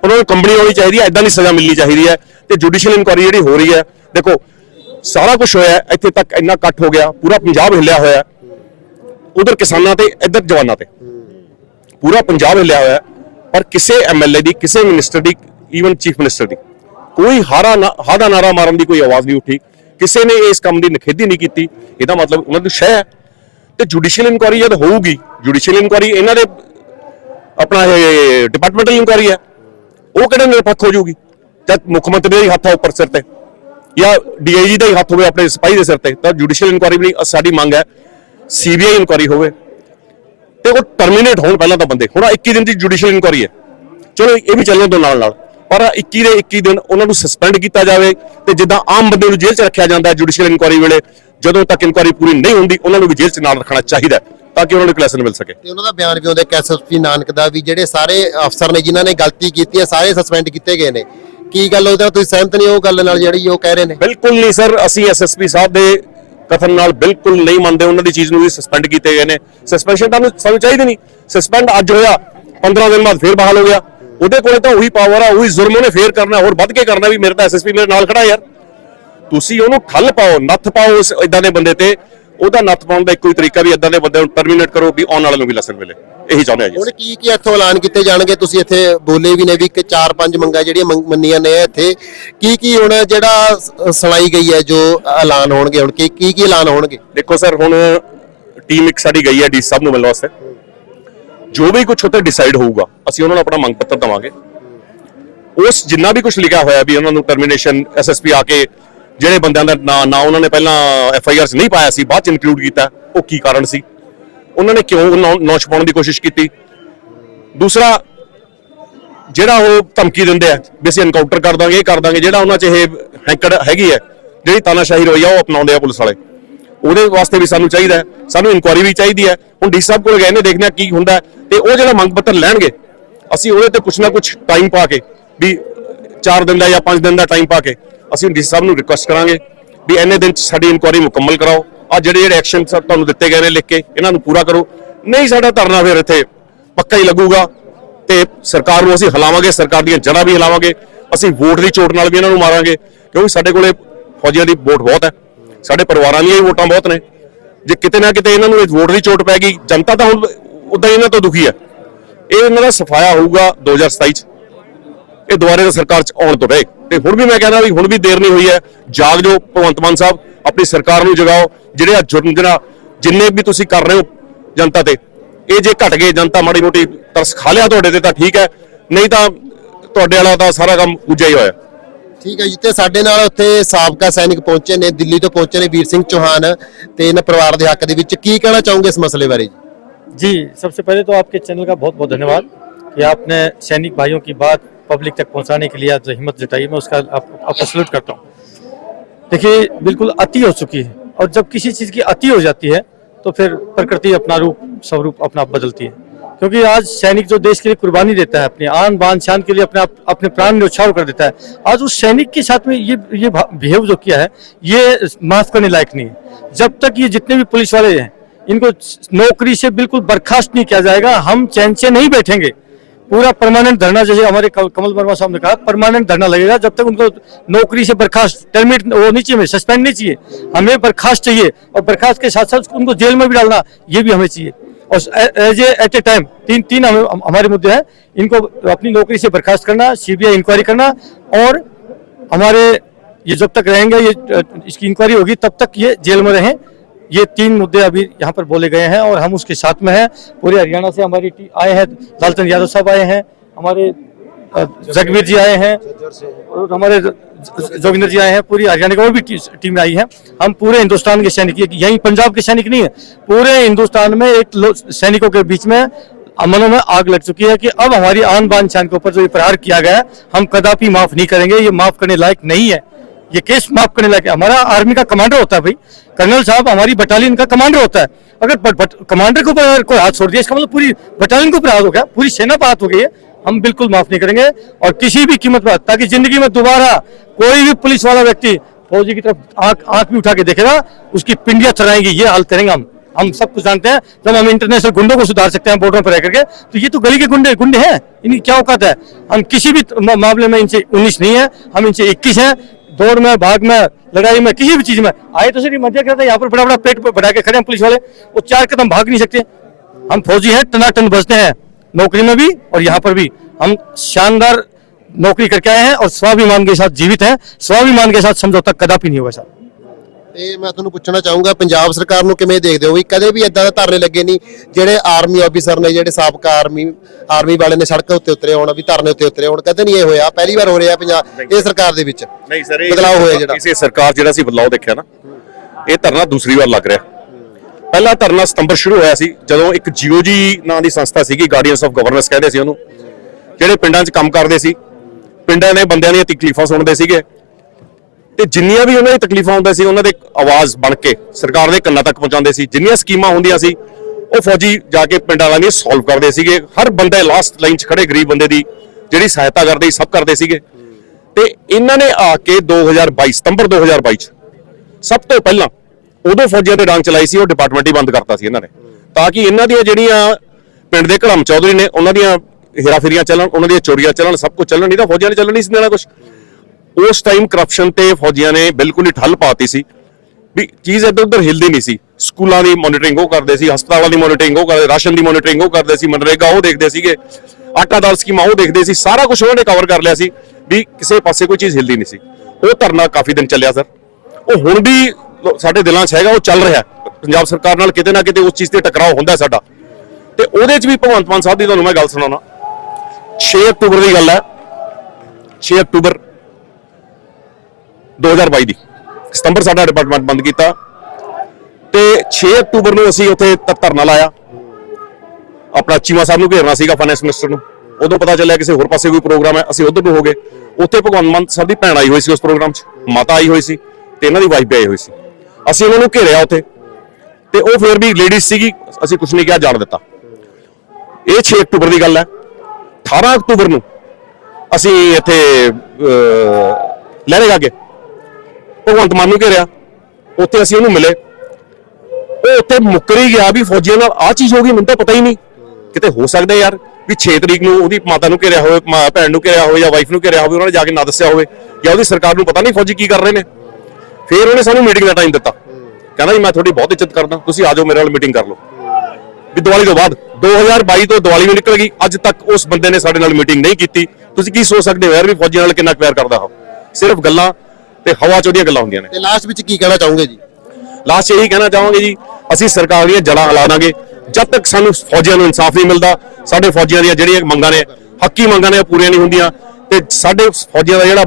ਉਹਨਾਂ ਨੂੰ ਕੰਬਣੀ ਹੋਣੀ ਚਾਹੀਦੀ ਹੈ ਐਦਾਂ ਦੀ ਸਜ਼ਾ ਮਿਲਣੀ ਚਾਹੀਦੀ ਹੈ ਤੇ ਜੁਡੀਸ਼ੀਅਲ ਇਨਕੁਆਰੀ ਜਿਹੜੀ ਹੋ ਰਹੀ ਹੈ, ਦੇਖੋ, ਸਾਰਾ ਕੁਝ ਹੋਇਆ, ਇੱਥੇ ਤੱਕ ਇੰਨਾ ਇਕੱਠ ਹੋ ਗਿਆ, ਪੂਰਾ ਪੰਜਾਬ ਹਿੱਲਿਆ ਹੋਇਆ ਹੈ। ਉਧਰ ਕਿਸਾਨਾਂ ਤੇ, ਇੱਧਰ ਜਵਾਨਾਂ ਤੇ, ਪੂਰਾ ਪੰਜਾਬ ਹਿੱਲਿਆ ਹੋਇਆ ਪਰ ਕਿਸੇ ਐਮਐਲਏ ਦੀ, ਕਿਸੇ ਮਿਨਿਸਟਰ ਦੀ ਈਵਨ ਚੀਫ ਮਿਨਿਸਟਰ ਦੀ ਕੋਈ ਹਾਰਾ ਨਾ ਹਾਦਾ ਨਾਰਾ ਮਾਰਨ ਦੀ ਕੋਈ ਆਵਾਜ਼ ਨਹੀਂ ਉੱਠੀ। ਕਿਸੇ ਨੇ ਇਸ ਕੰਮ ਦੀ ਨਿਖੇਧੀ ਨਹੀਂ ਕੀਤੀ। ਇਹਦਾ ਮਤਲਬ ਉਹਨਾਂ ਦੀ ਸ਼ਹਿ ਹੈ। ਤੇ ਜੁਡੀਸ਼ੀਅਲ ਇਨਕੁਆਰੀ ਜਦ ਹੋਊਗੀ ਜੁਡੀਸ਼ੀਅਲ ਇਨਕੁਆਰੀ ਇਹਨਾਂ ਦੇ ਆਪਣਾ ਇਹ ਡਿਪਾਰਟਮੈਂਟਲ ਇਨਕੁਆਰੀ ਹੈ। ਉਹ ਕਿਹੜੇ ਨਿਰਪੱਖ ਹੋ ਜਾਊਗੀ? ਜਦ ਮੁੱਖ ਮੰਤਰੀ ਦਾ ਹੀ ਹੱਥ ਆ ਉੱਪਰ ਸਿਰ ਤੇ ਜਾਂ ਡੀਆਈਜੀ ਦਾ ਹੀ ਹੱਥ ਹੋਵੇ ਆਪਣੇ ਸਿਪਾਹੀ ਦੇ ਸਿਰ ਤੇ, ਤਾਂ ਜੁਡੀਸ਼ੀਅਲ ਇਨਕੁਆਰੀ ਵੀ ਸਾਡੀ ਮੰਗ ਹੈ। ਸੀਬੀਆਈ ਇਨਕੁਆਰੀ ਹੋਵੇ। ਤੇ ਉਹ ਟਰਮੀਨੇਟ ਹੋਣ ਪਹਿਲਾਂ ਤਾਂ ਬੰਦੇ ਹੁਣ ਆਹ 21 ਦਿਨ ਦੀ ਜੁਡੀਸ਼ੀਅਲ ਇਨਕੁਆਰੀ ਹੈ। ਚਲੋ ਇਹ ਵੀ ਚੱਲਣ ਦੋ ਨਾਲ ਨਾਲ। ਪਰ ਆਹ 21 ਦੇ 21 ਦਿਨ ਉਹਨਾਂ ਨੂੰ ਸਸਪੈਂਡ ਕੀਤਾ ਜਾਵੇ ਤੇ ਜਿੱਦਾਂ ਆਮ ਬੰਦੇ ਨੂੰ ਜੇਲ੍ਹ 'ਚ ਰੱਖਿਆ ਜਾਂਦਾ ਹੈ ਜੁਡੀਸ਼ੀਅਲ ਇਨਕੁਆਰੀ ਵੇਲੇ ਜਦੋਂ ਤੱਕ ਇਨਕੁਆਰੀ ਪੂਰੀ ਨਹੀਂ ਹੁੰਦੀ ਉਹਨਾਂ ਨੂੰ ਵੀ ਜੇਲ੍ਹ 'ਚ ਨਾਲ ਰੱਖਣਾ ਚਾਹੀਦਾ ਹੈ, ਤਾਂ ਕਿ ਉਹਨਾਂ ਨੂੰ ਕਲੈਸਨ ਮਿਲ ਸਕੇ। ਤੇ ਉਹਨਾਂ ਦਾ ਬਿਆਨ ਵੀ ਆਉਂਦਾ ਇੱਕ ਐਸਐਸਪੀ ਨਾਨਕ ਦਾ ਵੀ ਜਿਹੜੇ ਸਾਰੇ ਅਫਸਰ ਨੇ ਜਿਨ੍ਹਾਂ ਨੇ ਗਲਤੀ ਕੀਤੀ ਹੈ ਸਾਰੇ ਸਸਪੈਂਡ ਕੀਤੇ ਗਏ ਨੇ। ਕੀ ਗੱਲ ਉਹਦਾ ਤੁਸੀਂ ਸਹਿਮਤ ਨਹੀਂ ਉਹ ਗੱਲ ਨਾਲ ਜਿਹੜੀ ਉਹ ਕਹਿ ਰਹੇ ਨੇ? ਬਿਲਕੁਲ ਨਹੀਂ ਸਰ ਅਸੀਂ ਐਸਐਸਪੀ ਸਾਹਿਬ ਦੇ ਕਥਨ ਨਾਲ ਬਿਲਕੁਲ ਨਹੀਂ ਮੰਨਦੇ, ਉਹਨਾਂ ਦੀ ਚੀਜ਼ ਨੂੰ ਵੀ ਸਸਪੈਂਡ ਕੀਤੇ ਗਏ ਨੇ। ਸਸਪੈਂਸ਼ਨ ਤਾਂ ਸਾਨੂੰ- ਚਾਹੀਦੀ ਨਹੀਂ। ਸਸਪੈਂਡ ਅੱਜ ਹੋਇਆ 15 ਦਿਨ ਬਾਅਦ ਫੇਰ ਬਹਾਲ ਹੋ ਗਿਆ। ਉਹਦੇ ਕੋਲੇ ਤਾਂ ਉਹੀ ਪਾਵਰ ਆ, ਉਹੀ ਜ਼ੁਰਮ ਉਹਨੇ ਫੇਰ ਕਰਨਾ, ਹੋਰ ਵੱਧ ਕੇ ਕਰਨਾ ਵੀ ਮੇਰੇ ਤਾਂ ਐਸਐਸਪੀ ਮੇਰੇ ਨਾਲ ਖੜਾ ਯਾਰ। ਤੁਸੀਂ ਉਹਨੂੰ ਠੱਲ ਪਾਓ, ਨੱਥ ਪਾਓ ਉਸ ਇਦਾਂ ਦੇ ਬੰਦੇ ਤੇ। ਉਹਦਾ ਨੱਥ ਪਾਉਣ ਦਾ ਇੱਕੋ ਹੀ ਤਰੀਕਾ ਵੀ ਇਦਾਂ ਦੇ ਬੰਦੇ ਨੂੰ ਟਰਮੀਨੇਟ ਕਰੋ ਵੀ ਆਉਣ ਵਾਲੇ ਨੂੰ ਵੀ ਲੈਸਨ ਮਿਲੇ। ਇਹੀ ਚਾਹੁੰਦੇ ਆ ਜੀ ਹੁਣ ਕੀ ਕੀ ਇੱਥੋਂ ਐਲਾਨ ਕੀਤੇ ਜਾਣਗੇ? ਤੁਸੀਂ ਇੱਥੇ ਬੋਲੇ ਵੀ ਨੇ ਵੀ ਕਿ ਚਾਰ ਪੰਜ ਮੰਗਾਂ ਜਿਹੜੀਆਂ ਮੰਨੀਆਂ ਨੇ ਇੱਥੇ। ਕੀ ਕੀ ਹੁਣ ਜਿਹੜਾ ਸੁਣਾਈ ਗਈ ਹੈ ਜੋ ਐਲਾਨ ਹੋਣਗੇ ਹੁਣ? ਕੀ ਕੀ ਕੀ ਐਲਾਨ ਹੋਣਗੇ? ਦੇਖੋ ਸਰ ਹੁਣ ਟੀਮ ਇੱਕ ਸਾਡੀ ਗਈ ਹੈ ਡੀ ਸਾਹਿਬ ਨੂੰ ਮਿਲਣ ਵਾਸਤੇ। ਜੋ ਵੀ ਕੁਝ ਉੱਥੇ ਡਿਸਾਈਡ ਹੋਊਗਾ ਅਸੀਂ ਉਹਨਾਂ ਨੂੰ ਆਪਣਾ ਮੰਗ ਪੱਤਰ ਦਵਾਂਗੇ। ਉਸ ਜਿੰਨਾ ਵੀ ਕੁਝ ਲਿਖਿਆ ਹੋਇਆ ਵੀ ਉਹਨਾਂ ਨੂੰ ਟਰਮੀਨੇਸ਼ਨ ਐਸਐਸਪੀ ਆ ਕੇ ਜਿਹੜੇ ਬੰਦਿਆਂ ਦਾ ਨਾਂ ਨਾ ਉਹਨਾਂ ਨੇ ਪਹਿਲਾਂ ਐਫ ਆਈ ਆਰ 'ਚ ਨਹੀਂ ਪਾਇਆ ਸੀ, ਬਾਅਦ ਚ ਇਨਕਲੂਡ ਕੀਤਾ। ਉਹ ਕੀ ਕਾਰਨ ਸੀ? ਉਹਨਾਂ ਨੇ ਕਿਉਂ ਨੌ ਨੌ ਛਪਾਉਣ ਦੀ ਕੋਸ਼ਿਸ਼ ਕੀਤੀ? ਦੂਸਰਾ, ਜਿਹੜਾ ਉਹ ਧਮਕੀ ਦਿੰਦੇ ਆ, ਵੀ ਅਸੀਂ ਐਨਕਾਊਂਟਰ ਕਰ ਦਾਂਗੇ, ਇਹ ਕਰ ਦਾਂਗੇ, ਜਿਹੜਾ ਉਹਨਾਂ 'ਚ ਇਹ ਹੈਂਕੜ ਹੈਗੀ ਹੈ ਜਿਹੜੀ ਤਾਨਾਸ਼ਾਹੀ ਹੋਈ ਆ, ਉਹ ਅਪਣਾਉਂਦੇ ਆ ਪੁਲਿਸ ਵਾਲੇ। ਉਹਦੇ ਵਾਸਤੇ ਵੀ ਸਾਨੂੰ ਚਾਹੀਦਾ ਹੈ, ਸਾਨੂੰ ਇਨਕੁਆਰੀ ਵੀ ਚਾਹੀਦੀ ਹੈ। ਹੁਣ ਡੀ ਸਾਹਿਬ ਕੋਲ ਗਏ ਨੇ, ਦੇਖਦੇ ਆ ਕੀ ਹੁੰਦਾ ਹੈ। ਤੇ ਉਹ ਜਿਹੜਾ ਮੰਗ ਪੱਤਰ ਲੈਣਗੇ, ਅਸੀਂ ਉਹਦੇ ਤੇ ਕੁਛ ਨਾ ਕੁਛ ਟਾਈਮ ਪਾ ਕੇ, ਵੀ 4 ਦਿਨ ਦਾ ਜਾਂ 5 ਦਿਨ ਦਾ ਟਾਈਮ ਪਾ ਕੇ ਅਸੀਂ ਡੀ ਸਾਹਿਬ ਨੂੰ ਰਿਕੁਐਸਟ ਕਰਾਂਗੇ ਵੀ ਇੰਨੇ ਦਿਨ ਚ ਸਾਡੀ ਇਨਕੁਆਰੀ ਮੁਕੰਮਲ ਕਰਾਓ। ਆ ਜਿਹੜੇ ਜਿਹੜੇ ਐਕਸ਼ਨ ਤੁਹਾਨੂੰ ਦਿੱਤੇ ਗਏ ਨੇ ਲਿਖ ਕੇ, ਇਹਨਾਂ ਨੂੰ ਪੂਰਾ ਕਰੋ। ਨਹੀਂ ਸਾਡਾ ਧਰਨਾ ਫਿਰ ਇੱਥੇ ਪੱਕਾ ਹੀ ਲੱਗੂਗਾ ਤੇ ਸਰਕਾਰ ਨੂੰ ਅਸੀਂ ਹਿਲਾਵਾਂਗੇ, ਸਰਕਾਰ ਦੀਆਂ ਜੜ੍ਹਾਂ ਵੀ ਹਿਲਾਵਾਂਗੇ। ਅਸੀਂ ਵੋਟ ਦੀ ਚੋਟ ਨਾਲ ਵੀ ਇਹਨਾਂ ਨੂੰ ਮਾਰਾਂਗੇ, ਕਿਉਂਕਿ ਸਾਡੇ ਕੋਲੇ ਫੌਜੀਆਂ ਦੀ ਵੋਟ ਬਹੁਤ ਹੈ। ਸਾਡੇ ਪਰਿਵਾਰਾਂ ਦੀਆਂ ਵੀ ਵੋਟਾਂ ਬਹੁਤ ਨੇ। ਜੇ ਕਿਤੇ ਨਾ ਕਿਤੇ ਇਹਨਾਂ ਨੂੰ ਇਹ ਵੋਟ ਦੀ ਚੋਟ ਪੈ ਗਈ, ਜਨਤਾ ਤਾਂ ਹੁਣ ਉਦਾਂ ਹੀ ਇਹਨਾਂ ਤੋਂ ਦੁਖੀ ਹੈ। ਇਹ ਇਹਨਾਂ ਦਾ ਸਫਾਇਆ ਹੋਊਗਾ 2027 ਚ। ਇਹ ਦੁਬਾਰੇ ਤਾਂ ਸਰਕਾਰ ਚ ਆਉਣ ਤੋਂ ਰਹੇ ਤੇ ਹੁਣ ਵੀ ਮੈਂ ਕਹਿੰਦਾ ਵੀ ਹੁਣ ਵੀ ਦੇਰ ਨਹੀਂ ਹੋਈ ਹੈ ਜਾਗ ਜੋ ਭਗਵੰਤ ਮਾਨ ਸਾਹਿਬ ਆਪਣੀ ਸਰਕਾਰ ਨੂੰ ਜਗਾਓ ਜਿਹੜੇ ਆ ਜੁਰਮ ਜਿਹੜਾ ਜਿੰਨੇ ਵੀ ਤੁਸੀਂ ਕਰ ਰਹੇ ਹੋ ਜਨਤਾ ਤੇ ਇਹ ਜੇ ਘਟ ਗਏ ਜਨਤਾ ਮਾੜੀ ਮੋਟੀ ਤਰਸ ਖਾ ਲਿਆ ਤੁਹਾਡੇ ਤੇ ਤਾਂ ਠੀਕ ਹੈ ਨਹੀਂ ਤਾਂ ਤੁਹਾਡੇ ਵਾਲਾ ਤਾਂ ਸਾਰਾ ਕੰਮ ਪੂਜਾ ਹੀ ਹੋਇਆ ਠੀਕ ਹੈ ਜੀ ਤੇ ਸਾਡੇ ਨਾਲ ਉੱਥੇ ਸਾਬਕਾ ਸੈਨਿਕ ਪਹੁੰਚੇ ਨੇ ਦਿੱਲੀ ਤੋਂ ਪਹੁੰਚੇ ਨੇ ਵੀਰ ਸਿੰਘ ਚੌਹਾਨ ਤੇ ਇਹਨਾਂ ਪਰਿਵਾਰ ਦੇ ਹੱਕ ਦੇ ਵਿੱਚ ਕੀ ਕਹਿਣਾ ਚਾਹੋਗੇ ਇਸ ਮਸਲੇ ਬਾਰੇ ਜੀ जी सबसे पहले तो आपके चैनल का बहुत बहुत धन्यवाद कि आपने सैनिक भाइयों की बात पब्लिक तक पहुँचाने के लिए आज हिम्मत जुटाई मैं उसका आप, सल्यूट करता हूँ। देखिए बिल्कुल अति हो चुकी है और जब किसी चीज़ की अति हो जाती है तो फिर प्रकृति अपना रूप स्वरूप अपना आप बदलती है। क्योंकि आज सैनिक जो देश के लिए कुर्बानी देता है अपनी आन बान शान के लिए अपने आप अपने प्राण न्यौछावर कर देता है आज उस सैनिक के साथ में ये ये बिहेव जो किया है ये माफ़ करने लायक नहीं है। जब तक ये जितने भी पुलिस वाले हैं इनको नौकरी से बिल्कुल बर्खास्त नहीं किया जाएगा हम चैन से नहीं बैठेंगे। पूरा परमानेंट धरना, जैसे हमारे कमल वर्मा साहब ने कहा परमानेंट धरना लगेगा। जब तक उनको नौकरी से बर्खास्त टर्मिनेट वो नहीं चाहिए सस्पेंड नहीं चाहिए। हमें बर्खास्त चाहिए और बर्खास्त के साथ साथ उनको जेल में भी डालना, ये भी हमें चाहिए। और as a at a time तीन तीन हम- हमारे मुद्दे हैं। इनको अपनी नौकरी से बर्खास्त करना सीबीआई इंक्वायरी करना और हमारे ये जब तक रहेंगे, ये इसकी इंक्वायरी होगी, तब तक ये जेल में रहें। ये तीन मुद्दे अभी यहाँ पर बोले गए हैं और हम उसके साथ में हैं। पूरे हरियाणा से हमारी टी- आए हैं, लालचंद यादव साहब आए हैं, हमारे जगवीर जी आए हैं और हमारे जोगिंदर जी आए हैं, पूरी हरियाणा की और भी टीम आई है। हम पूरे हिंदुस्तान के सैनिक यही पंजाब के सैनिक नहीं है, पूरे हिंदुस्तान में एक सैनिकों के बीच में अमनों में आग लग चुकी है कि अब हमारी आन बान शान के ऊपर जो ये प्रहार किया गया है, हम कदापि माफ़ नहीं करेंगे, ये माफ़ करने लायक नहीं है। ये केस माफ़ करने है हमारा आर्मी का कमांडर होता है भाई। कर्नल साहब हमारी बटालियन का कमांडर होता है। अगर बट, बट, कमांडर के ऊपर कोई हाथ छोड़ दिया इसका मतलब पूरी बटालियन के ऊपर हाथ हो गया पूरी सेना पर हाथ हो गई है। हम बिल्कुल माफ़ नहीं करेंगे और किसी भी कीमत पर ताकि ज़िंदगी में दोबारा कोई भी पुलिस वाला व्यक्ति फौजी की तरफ़ आँख भी उठा के देखेगा उसकी पिंडियाँ चराएँगी ये हाल करेंगे हम। हम सब कुछ जानते हैं। जब हम इंटरनेशनल गुंडों को सुधार सकते हैं बॉर्डर पर रह करके तो ये तो गली के गुंडे गुंडे हैं। इनकी क्या औकात है? हम किसी भी मामले में इनसे उन्नीस नहीं है हम इनसे इक्कीस हैं। दौड़ में, भाग में, लड़ाई में, किसी भी चीज़ में। आए तो सिर्फ़ मध्य करते यहाँ पर बड़ा बड़ा पेट बढ़ा के खड़े हैं पुलिस वाले वो चार कदम भाग नहीं सकते। हम फौजी हैं, टनाटन बजते हैं। नौकरी में भी और यहाँ पर भी। हम शानदार नौकरी करके आए हैं और स्वाभिमान के साथ जीवित हैं। स्वाभिमान के साथ समझौता कदापि नहीं हुआ साहब। ਤੇ ਮੈਂ ਤੁਹਾਨੂੰ ਪੁੱਛਣਾ ਚਾਹੂੰਗਾ ਪੰਜਾਬ ਸਰਕਾਰ ਨੂੰ ਕਿਵੇਂ ਦੇਖਦੇ ਹੋ ਵੀ ਕਦੇ ਵੀ ਇਦਾਂ ਦੇ ਧਰਨੇ ਲੱਗੇ ਨਹੀਂ ਜਿਹੜੇ ਆਰਮੀ ਆਫੀਸਰ ਨੇ ਜਿਹੜੇ ਸਾਬਕਾ ਆਰਮੀ ਆਰਮੀ ਵਾਲੇ ਨੇ ਸੜਕਾਂ ਉੱਤੇ ਉਤਰੇ ਹੋਣ ਵੀ ਧਰਨੇ ਉੱਤੇ ਉਤਰੇ ਹੋਣ ਕਦੇ ਨਹੀਂ ਇਹ ਹੋਇਆ? ਪਹਿਲੀ ਵਾਰ ਹੋ ਰਿਹਾ ਪੰਜਾਬ ਇਹ ਸਰਕਾਰ ਦੇ ਵਿੱਚ। ਨਹੀਂ ਸਰ ਬਦਲਾਅ ਹੋਇਆ ਜਿਹੜਾ। ਇਸੇ ਸਰਕਾਰ ਜਿਹੜਾ ਸੀ ਬਦਲਾਅ ਦੇਖਿਆ ਨਾ ਇਹ ਧਰਨਾ ਦੂਸਰੀ ਵਾਰ ਲੱਗ ਰਿਹਾ। ਪਹਿਲਾ ਧਰਨਾ ਸਤੰਬਰ ਸ਼ੁਰੂ ਹੋਇਆ ਸੀ ਜਦੋਂ ਇੱਕ ਜੀਓਜੀ ਨਾਂ ਦੀ ਸੰਸਥਾ ਸੀਗੀ ਗਾਰਡੀਅਨਸ ਆਫ ਗਵਰਨੈਂਸ ਕਹਿੰਦੇ ਸੀ ਉਹਨੂੰ ਜਿਹੜੇ ਪਿੰਡਾਂ 'ਚ ਕੰਮ ਕਰਦੇ ਸੀ ਪਿੰਡਾਂ ਦੇ ਬੰਦਿਆਂ ਦੀਆਂ ਤਕਲੀਫਾਂ ਸੁਣਦੇ ਸੀਗੇ ਤੇ ਜਿੰਨੀਆਂ ਵੀ ਉਹਨਾਂ ਦੀ ਤਕਲੀਫਾਂ ਹੁੰਦੀਆਂ ਸੀ, ਉਹਨਾਂ ਦੇ ਆਵਾਜ਼ ਬਣ ਕੇ ਸਰਕਾਰ ਦੇ ਕੰਨਾਂ ਤੱਕ ਪਹੁੰਚਾਉਂਦੇ ਸੀ, ਜਿੰਨੀਆਂ ਸਕੀਮਾਂ ਹੁੰਦੀਆਂ ਸੀ, ਉਹ ਫੌਜੀ ਜਾ ਕੇ ਪਿੰਡਾਂ ਵਾਲਿਆਂ ਦੀ ਸੋਲਵ ਕਰਦੇ ਸੀਗੇ। ਹਰ ਬੰਦੇ ਲਾਸਟ ਲਾਈਨ 'ਚ ਖੜੇ ਗਰੀਬ ਬੰਦੇ ਦੀ ਜਿਹੜੀ ਸਹਾਇਤਾ ਕਰਦੇ ਸੀ, ਸਭ ਕਰਦੇ ਸੀਗੇ। ਤੇ ਇਹਨਾਂ ਨੇ ਆ ਕੇ 2022 ਸਤੰਬਰ 2022 ਚ ਸਭ ਤੋਂ ਪਹਿਲਾਂ ਉਦੋਂ ਫੌਜੀਆਂ ਤੇ ਡਾਂਗ ਚਲਾਈ ਸੀ, ਉਹ ਡਿਪਾਰਟਮੈਂਟ ਹੀ ਬੰਦ ਕਰਤਾ ਸੀ ਇਹਨਾਂ ਨੇ। ਤਾਂ ਕਿ ਇਹਨਾਂ ਦੀਆਂ ਜਿਹੜੀਆਂ ਪਿੰਡ ਦੇ ਘੜਮ ਚੌਧਰੀ ਨੇ, ਉਹਨਾਂ ਦੀਆਂ ਹੇਰਾਫੇਰੀਆਂ ਚੱਲਣ, ਉਹਨਾਂ ਦੀਆਂ ਚੋਰੀਆਂ ਚੱਲਣ, ਸਭ ਕੁਝ ਚੱਲਣ ਨਹੀਂ ਤਾਂ ਫੌਜੀਆਂ ਨੇ ਚੱਲਣ ਨਹੀਂ ਸੀ ਦੇਣਾ ਕੁਝ ਉਸ ਟਾਈਮ ਕਰਪਸ਼ਨ ਤੇ ਫੌਜੀਆਂ ਨੇ ਬਿਲਕੁਲ ਹੀ ਠੱਲ ਪਾਤੀ ਸੀ। ਵੀ ਚੀਜ਼ ਇੱਧਰ ਉੱਧਰ ਹਿਲਦੀ ਨਹੀਂ ਸੀ। ਸਕੂਲਾਂ ਦੀ ਮੋਨੀਟਰਿੰਗ ਉਹ ਕਰਦੇ ਸੀ, ਹਸਪਤਾਲਾਂ ਦੀ ਮੋਨੀਟਰਿੰਗ ਉਹ ਕਰਦੇ, ਰਾਸ਼ਨ ਦੀ ਮੋਨੀਟਰਿੰਗ ਉਹ ਕਰਦੇ ਸੀ, ਮਨਰੇਗਾ ਉਹ ਦੇਖਦੇ ਸੀਗੇ, ਆਟਾ ਦਾਲ ਸਕੀਮਾਂ ਉਹ ਦੇਖਦੇ ਸੀ, ਸਾਰਾ ਕੁਝ ਉਹਨਾਂ ਨੇ ਕਵਰ ਕਰ ਲਿਆ ਸੀ ਵੀ ਕਿਸੇ ਪਾਸੇ ਕੋਈ ਚੀਜ਼ ਹਿਲਦੀ ਨਹੀਂ ਸੀ। ਉਹ ਧਰਨਾ ਕਾਫੀ ਦਿਨ ਚੱਲਿਆ ਸਰ ਉਹ ਹੁਣ ਵੀ ਸਾਡੇ ਦਿਲਾਂ 'ਚ ਹੈਗਾ, ਉਹ ਚੱਲ ਰਿਹਾ। ਪੰਜਾਬ ਸਰਕਾਰ ਨਾਲ ਕਿਤੇ ਨਾ ਕਿਤੇ ਉਸ ਚੀਜ਼ ਤੇ ਟਕਰਾਅ ਹੁੰਦਾ ਸਾਡਾ। ਤੇ ਉਹਦੇ 'ਚ ਵੀ ਭਗਵੰਤ ਮਾਨ ਸਾਹਿਬ ਦੀ ਤੁਹਾਨੂੰ ਮੈਂ ਗੱਲ ਸੁਣਾਉਣਾ 6 ਅਕਤੂਬਰ ਦੀ ਗੱਲ ਹੈ। 6 ਅਕਤੂਬਰ 2022 ਦੀ। ਸਤੰਬਰ ਸਾਡਾ ਡਿਪਾਰਟਮੈਂਟ ਬੰਦ ਕੀਤਾ ਤੇ 6 ਅਕਤੂਬਰ ਨੂੰ ਅਸੀਂ ਉੱਥੇ ਧਰਨਾ ਲਾਇਆ। ਆਪਣਾ ਚੀਮਾ ਸਾਹਿਬ ਨੂੰ ਘੇਰਨਾ ਸੀਗਾ ਫਾਈਨੈਂਸ ਮਿਨਿਸਟਰ ਨੂੰ। ਉਦੋਂ ਪਤਾ ਚੱਲਿਆ ਕਿਸੇ ਹੋਰ ਪਾਸੇ ਕੋਈ ਪ੍ਰੋਗਰਾਮ ਹੈ ਅਸੀਂ ਉਧਰ ਨੂੰ ਹੋ ਗਏ। ਉੱਥੇ ਭਗਵੰਤ ਮਾਨ ਸਾਹਿਬ ਦੀ ਭੈਣ ਆਈ ਹੋਈ ਸੀ ਉਸ ਪ੍ਰੋਗਰਾਮ 'ਚ ਮਾਤਾ ਆਈ ਹੋਈ ਸੀ ਤੇ ਇਹਨਾਂ ਦੀ ਵਾਈਫ ਵੀ ਆਈ ਹੋਈ ਸੀ। ਅਸੀਂ ਉਹਨਾਂ ਨੂੰ ਘੇਰਿਆ ਉੱਥੇ ਤੇ ਉਹ ਫਿਰ ਵੀ ਲੇਡੀਜ਼ ਸੀਗੀ ਅਸੀਂ ਕੁਝ ਨਹੀਂ ਕਿਹਾ ਜਾਣ ਦਿੱਤਾ। ਇਹ 6 ਅਕਤੂਬਰ ਦੀ ਗੱਲ ਹੈ। 18 ਅਕਤੂਬਰ ਨੂੰ ਅਸੀਂ ਇੱਥੇ ਅਹ, ਲਹਿਰੇ ਗਾ ਭਗਵੰਤ ਮਾਨ ਨੂੰ ਘੇਰਿਆ। ਉੱਥੇ ਅਸੀਂ ਉਹਨੂੰ ਮਿਲੇ। ਉਹ ਉੱਥੇ ਮੁੱਕਰ ਹੀ ਗਿਆ ਵੀ ਫੌਜੀਆਂ ਨਾਲ ਆਹ ਚੀਜ਼ ਹੋ ਗਈ, ਮੈਨੂੰ ਤਾਂ ਪਤਾ ਹੀ ਨਹੀਂ। ਕਿਤੇ ਹੋ ਸਕਦਾ ਯਾਰ ਵੀ 6 ਤਰੀਕ ਨੂੰ ਉਹਦੀ ਮਾਤਾ ਨੂੰ ਘੇਰਿਆ ਹੋਵੇ, ਮਾਂ ਭੈਣ ਨੂੰ ਘੇਰਿਆ ਹੋਵੇ ਜਾਂ ਵਾਈਫ ਨੂੰ ਘੇਰਿਆ ਹੋਵੇ, ਉਹਨਾਂ ਨੇ ਜਾ ਕੇ ਨਾ ਦੱਸਿਆ ਹੋਵੇ ਜਾਂ ਉਹਦੀ ਸਰਕਾਰ ਨੂੰ ਪਤਾ ਨਹੀਂ ਫੌਜੀ ਕੀ ਕਰ ਰਹੇ ਨੇ। ਫਿਰ ਉਹਨੇ ਸਾਨੂੰ ਮੀਟਿੰਗ ਦਾ ਟਾਈਮ ਦਿੱਤਾ। ਕਹਿੰਦਾ ਜੀ, ਮੈਂ ਤੁਹਾਡੀ ਬਹੁਤ ਇੱਜ਼ਤ ਕਰਦਾ। ਤੁਸੀਂ ਆ ਜਾਓ, ਮੇਰੇ ਨਾਲ ਮੀਟਿੰਗ ਕਰ ਲਓ। ਵੀ ਦੀਵਾਲੀ ਤੋਂ ਬਾਅਦ 2022 ਤੋਂ ਦੀਵਾਲੀ ਵੀ ਨਿਕਲ ਗਈ। ਅੱਜ ਤੱਕ ਉਸ ਬੰਦੇ ਨੇ ਸਾਡੇ ਨਾਲ ਮੀਟਿੰਗ ਨਹੀਂ ਕੀਤੀ। ਤੁਸੀਂ ਕੀ ਸੋਚ ਸਕਦੇ ਹੋ ਯਾਰ ਵੀ ਫੌਜੀਆਂ ਨਾਲ ਕਿੰਨਾ ਕੁ ਪਿਆਰ ਕਰਦਾ ਹੋ? ਸਿਰਫ ਗੱਲਾਂ ਤੇ ਹਵਾ ਚ ਉਹਦੀਆਂ ਗੱਲਾਂ ਹੁੰਦੀਆਂ ਨੇ। ਤੇ ਲਾਸਟ ਵਿੱਚ ਕੀ ਕਹਿਣਾ ਚਾਹੋਗੇ ਜੀ? ਲਾਸਟ ਇਹੀ ਕਹਿਣਾ ਚਾਹਾਂਗੇ ਜੀ ਅਸੀਂ ਸਰਕਾਰ ਦੀਆਂ ਜੜਾਂ ਹਿਲਾ ਦਾਂਗੇ। ਜਦ ਤੱਕ ਸਾਨੂੰ ਫੌਜੀਆਂ ਨੂੰ ਇਨਸਾਫ ਨਹੀਂ ਮਿਲਦਾ ਸਾਡੇ ਫੌਜੀਆਂ ਦੀਆਂ ਜਿਹੜੀਆਂ ਮੰਗਾਂ ਨੇ ਹੱਕੀ ਮੰਗਾਂ ਨੇ ਉਹ ਪੂਰੀਆਂ ਨਹੀਂ ਹੁੰਦੀਆਂ। ਤੇ ਸਾਡੇ ਫੌਜੀਆਂ ਦਾ ਜਿਹੜਾ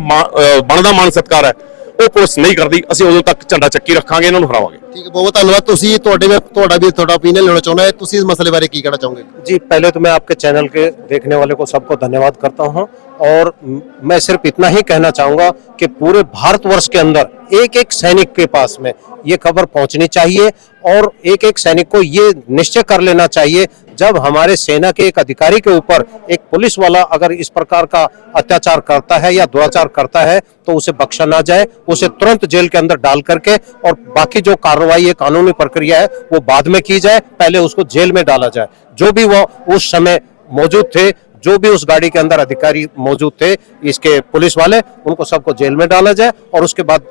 ਬਣਦਾ ਮਾਨ ਸਤਿਕਾਰ ਹੈ ਉਹ ਪੁਲਿਸ ਨਹੀਂ ਕਰਦੀ ਅਸੀਂ ਉਦੋਂ ਤੱਕ ਝੰਡਾ ਚੱਕੀ ਰੱਖਾਂਗੇ ਇਹਨਾਂ ਨੂੰ ਹਰਾਵਾਂਗੇ ਠੀਕ ਹੈ ਬਹੁਤ ਬਹੁਤ ਧੰਨਵਾਦ ਤੁਸੀਂ ਤੁਹਾਡੇ ਮੈਂ ਤੁਹਾਡਾ ਵੀ ਤੁਹਾਡਾ ਓਪੀਨੀਅਨ ਲੈਣਾ ਚਾਹੁੰਦਾ ਹੈ ਤੁਸੀਂ ਇਸ ਮਸਲੇ ਬਾਰੇ ਕੀ ਕਹਿਣਾ ਚਾਹੋਗੇ जी पहले तो मैं आपके चैनल के देखने वाले को सबको धन्यवाद करता हूं और म- मैं सिर्फ इतना ही कहना चाहूंगा कि पूरे भारतवर्ष के अंदर एक एक सैनिक के पास में ये खबर पहुंचनी चाहिए और एक एक सैनिक को ये निश्चय कर लेना चाहिए, जब हमारे सेना के एक अधिकारी के ऊपर एक पुलिस वाला अगर इस प्रकार का अत्याचार करता है या दुराचार करता है तो उसे बख्शा ना जाए, उसे तुरंत जेल के अंदर डाल करके और बाकी जो कार्रवाई है कानूनी प्रक्रिया है, वो बाद में की जाए, पहले उसको जेल में डाला जाए। जो भी वो उस समय मौजूद थे जो भी उस गाड़ी के अंदर अधिकारी मौजूद थे, इसके पुलिस वाले, उनको सबको जेल में डाला जाए और उसके बाद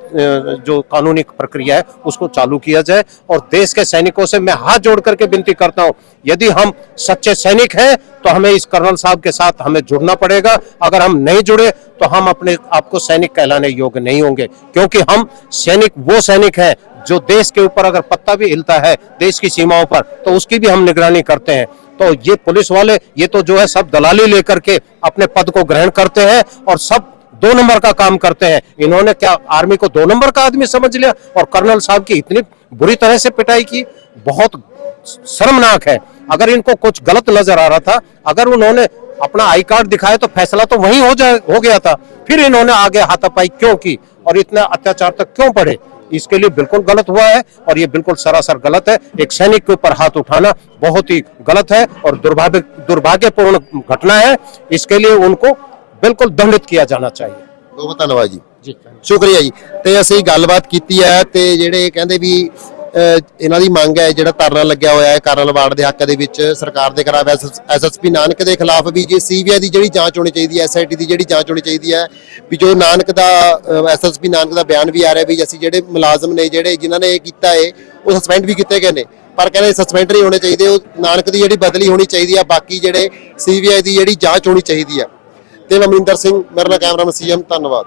जो कानूनी प्रक्रिया है, उसको चालू किया जाए। और देश के सैनिकों से मैं हाथ जोड़ करके विनती करता हूँ, यदि हम सच्चे सैनिक हैं तो हमें इस कर्नल साहब के साथ हमें जुड़ना पड़ेगा। अगर हम नहीं जुड़े तो हम अपने आप को सैनिक कहलाने योग्य नहीं होंगे, क्योंकि हम सैनिक वो सैनिक हैं, जो देश के ऊपर अगर पत्ता भी हिलता है, देश की सीमाओं पर तो उसकी भी हम निगरानी करते हैं। तो ये पुलिस वाले, ये तो जो है सब दलाली लेकर के अपने पद को ग्रहण करते हैं और सब दो नंबर का काम करते हैं। इन्होंने क्या आर्मी को दो नंबर का आदमी समझ लिया और कर्नल साहब की इतनी बुरी तरह से पिटाई की? बहुत शर्मनाक है। अगर इनको कुछ गलत नज़र आ रहा था, अगर उन्होंने अपना आई कार्ड दिखाया तो फैसला तो वही हो जाए, हो गया था। फिर इन्होंने आगे हाथापाई क्यों की और इतना अत्याचार तक क्यों पड़े इसके लिए बिल्कुल गलत हुआ है और ये बिल्कुल सरासर गलत है एक सैनिक के ऊपर हाथ उठाना बहुत ही गलत है और दुर्भाग्य दुर्भाग्यपूर्ण घटना है इसके लिए उनको बिल्कुल दंडित किया जाना चाहिए ਬਹੁਤ ਬਹੁਤ ਧੰਨਵਾਦ ਜੀ ਸ਼ੁਕਰੀਆ ਜੀ ਤੇ ਅਸੀਂ ਗੱਲਬਾਤ ਕੀਤੀ ਹੈ ਤੇ ਜਿਹੜੇ ਕਹਿੰਦੇ ਵੀ ਅਹ, ਇਹਨਾਂ ਦੀ ਮੰਗ ਹੈ, ਜਿਹੜਾ ਧਰਨਾ ਲੱਗਿਆ ਹੋਇਆ ਹੈ ਕਰਨਲ ਦੇ ਹੱਕ ਦੇ ਵਿੱਚ, ਸਰਕਾਰ ਦੇ ਖਿਲਾਫ ਐਸਐਸਪੀ ਨਾਨਕ ਦੇ ਖਿਲਾਫ ਵੀ, ਜੇ ਸੀਬੀਆਈ ਦੀ ਜਿਹੜੀ ਜਾਂਚ ਹੋਣੀ ਚਾਹੀਦੀ ਹੈ ਐਸਆਈਟੀ ਦੀ ਜਿਹੜੀ ਜਾਂਚ ਹੋਣੀ ਚਾਹੀਦੀ ਹੈ, ਵੀ ਜੋ ਨਾਨਕ ਦਾ ਐਸਐਸਪੀ ਨਾਨਕ ਦਾ ਬਿਆਨ ਵੀ ਆ ਰਿਹਾ ਵੀ ਅਸੀਂ ਜਿਹੜੇ ਮੁਲਾਜ਼ਮ ਨੇ, ਜਿਹੜੇ ਜਿਨ੍ਹਾਂ ਨੇ ਇਹ ਕੀਤਾ ਹੈ ਉਹ ਸਸਪੈਂਡ ਵੀ ਕੀਤੇ ਗਏ ਨੇ। ਪਰ ਕਹਿੰਦੇ ਸਸਪੈਂਡ ਨਹੀਂ ਹੋਣੇ ਚਾਹੀਦੇ, ਉਹ ਨਾਨਕ ਦੀ ਜਿਹੜੀ ਬਦਲੀ ਹੋਣੀ ਚਾਹੀਦੀ ਆ, ਬਾਕੀ ਜਿਹੜੇ ਸੀਬੀਆਈ ਦੀ ਜਿਹੜੀ ਜਾਂਚ ਹੋਣੀ ਚਾਹੀਦੀ ਹੈ ਤੇ ਮਮਿੰਦਰ ਸਿੰਘ, ਮੇਰੇ ਨਾਲ ਕੈਮਰਾਮੈਨ ਸੀਐਮ ਧੰਨਵਾਦ।